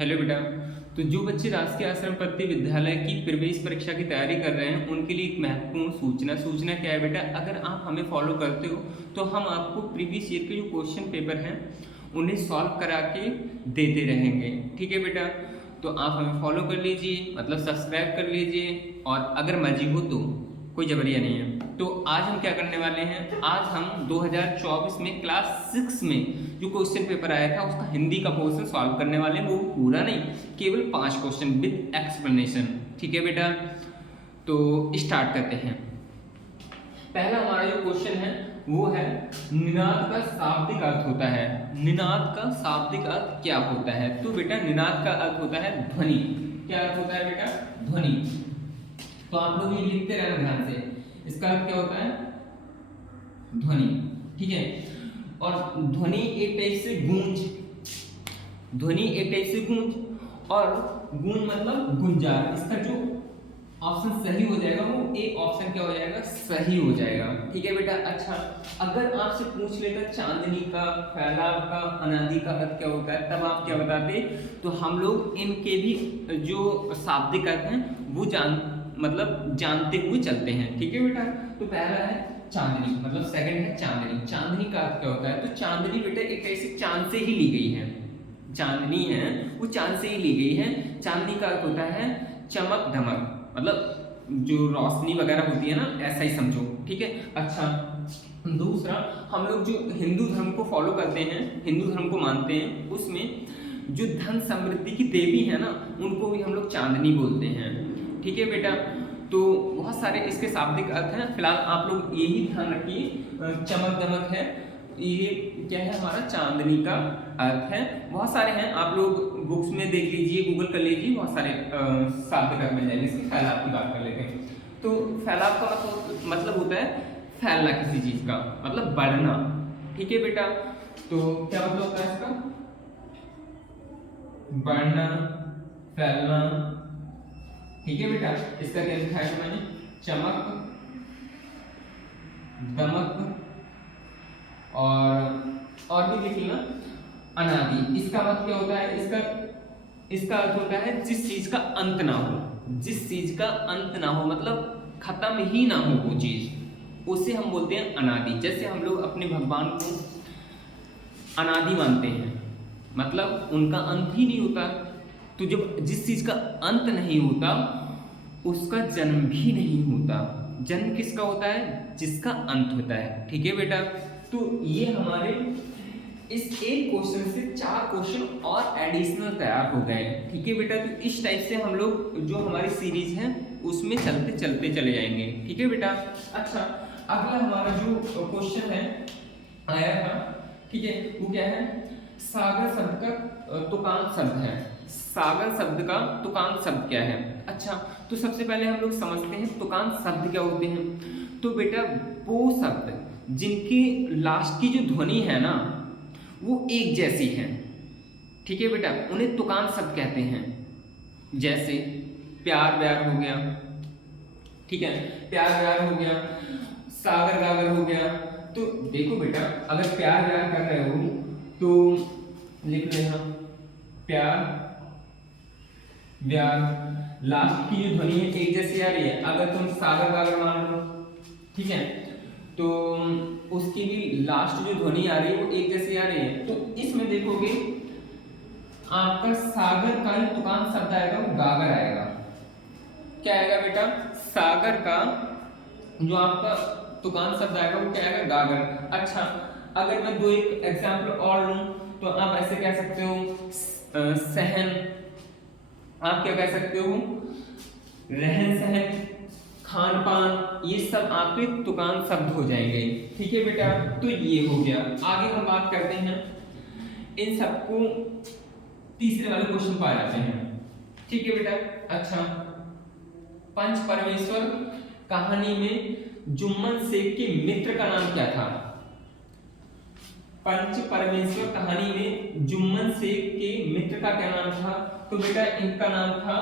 Hello बेटा। तो जो बच्चे राजकीय आश्रम पद्धति विद्यालय की प्रवेश परीक्षा की तैयारी कर रहे हैं उनके लिए एक महत्वपूर्ण सूचना क्या है बेटा, अगर आप हमें फॉलो करते हो तो हम आपको प्रीवियस ईयर के जो क्वेश्चन पेपर हैं उन्हें सॉल्व करा के देते रहेंगे। ठीक है बेटा, तो आप हमें फॉलो कर लीजिए, मतलब सब्सक्राइब कर लीजिए, और अगर मर्जी हो तो कोई जबरिया नहीं है। तो आज हम क्या करने वाले हैं, आज हम 2024 में क्लास 6 में जो क्वेश्चन पेपर आया था उसका हिंदी का पोर्शन सॉल्व करने वाले हैं। वो पूरा नहीं, केवल 5 क्वेश्चन विद एक्सप्लेनेशन। ठीक है बेटा, तो स्टार्ट करते हैं। पहला हमारा जो क्वेश्चन है वो है निनाद का शाब्दिक अर्थ होता है। निनाद का शाब्दिक अर्थ क्या होता है? तो बेटा निनाद का अर्थ होता है ध्वनि। क्या अर्थ होता है बेटा? ध्वनि। तो आप लोग ये लिखते रहना ध्यान से, इसका अर्थ क्या होता है? ध्वनि। ठीक है, और ध्वनि एक टाइप से गूंज, ध्वनि एक टाइप से गूंज, और गूंज मतलब गुंजार। इसका जो ऑप्शन सही हो जाएगा वो ए ऑप्शन क्या हो जाएगा? सही हो जाएगा। ठीक है बेटा। अच्छा, अगर आपसे पूछ लेगा चांदनी का, फैलाव का, अनादि का अर्थ क्या होता है, तब आप क्या बताते? तो हम लोग इनके भी जो शाब्दिक अर्थ हैं वो जानते हुए चलते हैं। ठीक है बेटा, तो पहला है चांदनी, मतलब सेकंड है चांदनी। चांदनी का अर्थ क्या होता है? तो चांदनी बेटा एक ऐसे चांद से ही ली गई है। चांदनी है वो चांद से ही ली गई है। चांदनी का अर्थ होता है चमक धमक, मतलब जो रोशनी वगैरह होती है ना, ऐसा ही समझो। ठीक है। अच्छा, दूसरा, हम लोग जो हिंदू धर्म को फॉलो करते हैं, हिंदू धर्म को मानते हैं, उसमें जो धन समृद्धि की देवी है ना, उनको भी हम लोग चांदनी बोलते हैं। ठीक है बेटा, तो बहुत सारे इसके शाब्दिक अर्थ हैं। फिलहाल आप लोग यही ध्यान रखिए, चमक दमक है, ये क्या है हमारा? चांदनी का अर्थ है। बहुत सारे हैं, आप लोग बुक्स में देख लीजिए, गूगल कर लीजिए, बहुत सारे शाब्दिक अर्थ मिल जाएंगे। इसके फैलाव की बात कर लेते हैं। तो फैलाव का मतलब होता है फैलना किसी चीज का, मतलब बढ़ना। ठीक है बेटा, तो क्या मतलब होता है इसका? बढ़ना, फैलना। ठीक है बेटा, इसका क्या लिखा है मैंने? चमक दमक, और भी लिख लेना अनादि। इसका मतलब क्या होता है? इसका अर्थ होता है जिस चीज का अंत ना हो, जिस चीज का अंत ना हो, मतलब खत्म ही ना हो वो चीज, उसे हम बोलते हैं अनादि। जैसे हम लोग अपने भगवान को अनादि मानते हैं, मतलब उनका अंत ही नहीं होता। तो जब जिस चीज का अंत नहीं होता उसका जन्म भी नहीं होता। जन्म किसका होता है? जिसका अंत होता है। ठीक है बेटा, तो ये हमारे इस एक क्वेश्चन से 4 क्वेश्चन और एडिशनल तैयार हो गए। ठीक है बेटा, तो इस टाइप से हम लोग जो हमारी सीरीज है उसमें चलते चलते चले जाएंगे। ठीक है बेटा। अच्छा, अगला हमारा जो क्वेश्चन है आया था, ठीक है, वो क्या है? सागर शब्द का तुकांत शब्द है। सागर शब्द का तुकांत शब्द क्या है? अच्छा, तो सबसे पहले हम लोग समझते हैं तुकांत शब्द क्या होते हैं। तो बेटा वो शब्द जिनकी लास्ट की जो ध्वनि है ना वो एक जैसी है। ठीक है बेटा, उन्हें तुकांत शब्द कहते हैं। जैसे प्यार व्यार हो गया, ठीक है, प्यार व्यार हो गया, सागर गागर हो गया। तो देखो बेटा, अगर प्यार व्यार कर रहे हो तो लिख लेना प्यार व्यार, लास्ट की जो ध्वनि है एक जैसी आ रही है। अगर तुम सागर गागर मान लो, ठीक है, तो उसकी भी लास्ट जो ध्वनि आ रही है वो एक जैसी आ रही है। तो इसमें देखोगे आपका सागर का जो तुकांत शब्द आएगा वो गागर आएगा। क्या आएगा बेटा? सागर का जो आपका तुकांत शब्द आएगा वो क्या आएगा? गागर। अच्छा, अगर मैं 2 एक एग्जाम्पल और लूं तो आप ऐसे कह सकते हो सहन, आप क्या कह सकते हो? रहन सहन, खान पान, ये सब आपके तुकांत शब्द हो जाएंगे। ठीक है बेटा, तो ये हो गया। आगे हम बात करते हैं, इन सबको तीसरे वाले क्वेश्चन पर आ जाते हैं। ठीक है बेटा। अच्छा, पंच परमेश्वर कहानी में जुम्मन शेख के मित्र का नाम क्या था? पंच परमेश्वर कहानी में जुम्मन शेख के मित्र का क्या नाम था? तो बेटा इनका नाम था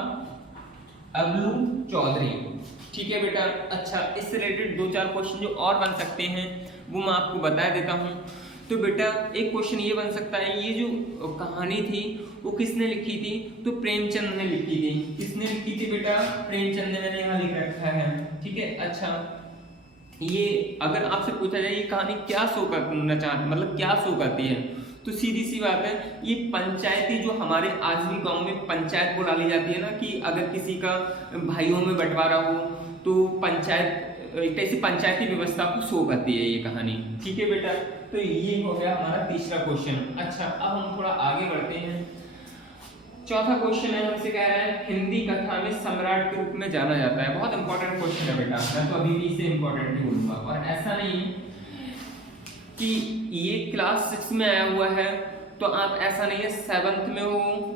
अबलू चौधरी। ठीक है बेटा। अच्छा, इससे रिलेटेड 2-4 क्वेश्चन जो और बन सकते हैं वो मैं आपको बता देता हूँ। तो बेटा एक क्वेश्चन ये बन सकता है, ये जो कहानी थी वो किसने लिखी थी? तो प्रेमचंद ने लिखी थी। किसने लिखी थी बेटा? प्रेमचंद ने, मैंने यहाँ लिख रखा है, ठीक है। अच्छा, ये अगर आपसे पूछा जाए ये कहानी क्या शो करना चाहती, मतलब क्या शो करती है, तो सीधी सी बात है, ये पंचायती, जो हमारे आज भी गांव में पंचायत बुला ली जाती है ना, कि अगर किसी का भाइयों में बंटवारा हो तो पंचायत, एक ऐसी पंचायती व्यवस्था को शो करती है ये कहानी, ठीक है बेटा। तो ये हो गया हमारा तीसरा क्वेश्चन। अच्छा, अब हम थोड़ा आगे बढ़ते हैं। चौथा क्वेश्चन है, हमसे कह रहा है हिंदी कथा में सम्राट के रूप में जाना जाता है। बहुत इंपॉर्टेंट क्वेश्चन है बेटा, मैं तो अभी भी इसे इंपॉर्टेंट नहीं बोलूंगा। और ऐसा नहीं कि ये क्लास 6 में आया हुआ है तो आप, ऐसा नहीं है 7th में हो,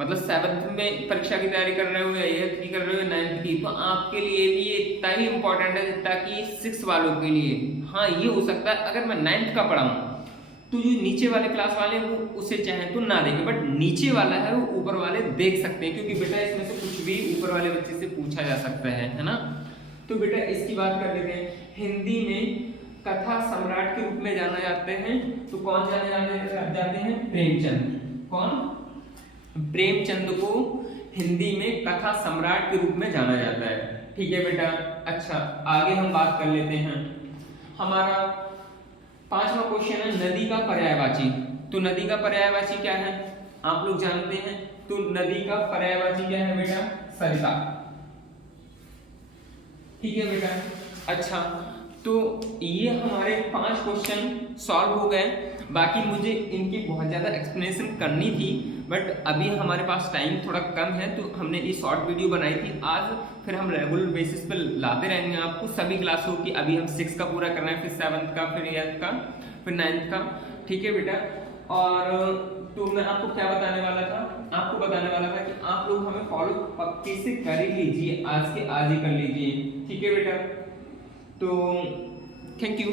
मतलब 7th में परीक्षा की तैयारी कर रहे हो या 8th की कर रहे हो, 9th की, तो आपके लिए भी ये इतना ही इंपॉर्टेंट है जितना कि 6 वालों के लिए। हाँ, ये हो सकता है अगर मैं 9th का पढ़ाऊँ तो जो नीचे वाले क्लास वाले हैं वो उसे चाहें तो ना देखें, बट नीचे वाला है वो ऊपर वाले देख सकते हैं, क्योंकि बेटा इसमें से कुछ भी ऊपर वाले बच्चे से पूछा जा सकता है ना। तो बेटा इसकी बात कर लेते हैं। हिंदी में कथा सम्राट के रूप में जाना जाते हैं तो कौन जाने जाते हैं? प्रेमचंद। कौन? प्रेमचंद को हिंदी में कथा सम्राट के रूप में जाना जाता है, ठीक है बेटा। अच्छा, आगे हम बात कर लेते हैं। हमारा 5वां क्वेश्चन है नदी का पर्यायवाची। तो नदी का पर्यायवाची क्या है आप लोग जानते हैं, तो नदी का पर्यायवाची क्या है बेटा? सरिता, ठीक है बेटा। अच्छा, तो ये हमारे 5 क्वेश्चन सॉल्व हो गए। बाकी मुझे इनकी बहुत ज़्यादा एक्सप्लेनेशन करनी थी, बट अभी हमारे पास टाइम थोड़ा कम है, तो हमने ये शॉर्ट वीडियो बनाई थी आज। फिर हम रेगुलर बेसिस पर लाते रहेंगे आपको सभी क्लासों की। अभी हम 6 का पूरा करना है, फिर 7th का, फिर 8th का, फिर 9th का, ठीक है बेटा। और तो मैं आपको क्या बताने वाला था, आपको बताने वाला था कि आप लोग हमें फॉलो पक्के से कर ही लीजिए, आज के आज ही कर लीजिए, ठीक है बेटा। तो थैंक यू।